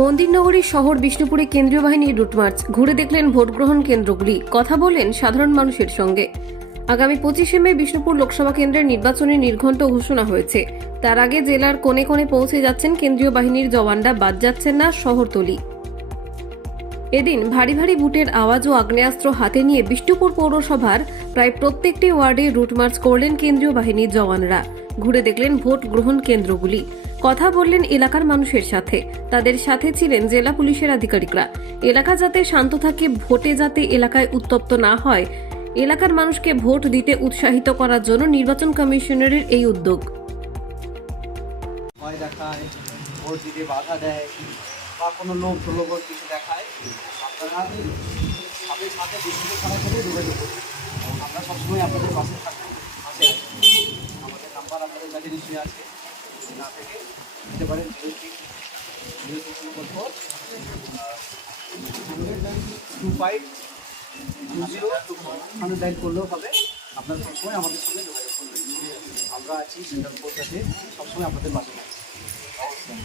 মন্দিরনগরী শহর বিষ্ণুপুরে কেন্দ্রীয় বাহিনীর রুটমার্চ ঘুরে দেখলেন ভোট গ্রহণ কেন্দ্রগুলি, কথা বললেন সাধারণ মানুষের সঙ্গে। আগামী 25শে মে বিষ্ণুপুর লোকসভা কেন্দ্রের নির্বাচনী নির্ঘণ্ট ঘোষণা হয়েছে। তার আগে জেলার কোণে কোণে পৌঁছে যাচ্ছেন কেন্দ্রীয় বাহিনীর জওয়ানরা, বাদ যাচ্ছেন না শহরতলি। এদিন ভারী ভারী বুটের আওয়াজ ও আগ্নেয়াস্ত্র হাতে নিয়ে বিষ্ণুপুর পৌরসভার প্রায় প্রত্যেকটি ওয়ার্ডে রুটমার্চ করলেন কেন্দ্রীয় বাহিনীর জওয়ানরা। ঘুরে দেখলেন ভোট গ্রহণ কেন্দ্রগুলি, কথা বললেন এলাকার মানুষের সাথে। তাদের সাথে ছিলেন জেলা পুলিশের আধিকারিকরা। এলাকা যাতে শান্ত থাকে, ভোটে যাতে এলাকায় উত্তপ্ত না হয়, এলাকার মানুষকে ভোট দিতে উৎসাহিত করার জন্য নির্বাচন কমিশনারের এই উদ্যোগ। ভয় দেখায়, ভোট দিতে বাধা দেয় বা কোনো লোক প্রলোভন কিছু দেখায়, আপনারা সাথে সাথে বিষ্ণুপুর থানার সাথে যোগাযোগ করুন। আমরা সবসময় আপনাদের পাশে থাকবো, পাশে আছি। আমাদের নাম্বার আপনাদের কাছে নিশ্চয়ই আছে, না থেকে দিতে পারেন 2520 ডাইল করলেও হবে। আপনার সবসময় আমাদের সঙ্গে যোগাযোগ করবেন। আমরা আছি, সেন্ট্রাল ফোর্স আছে, সবসময় আপনাদের পাশে থাকবো। অবশ্যই।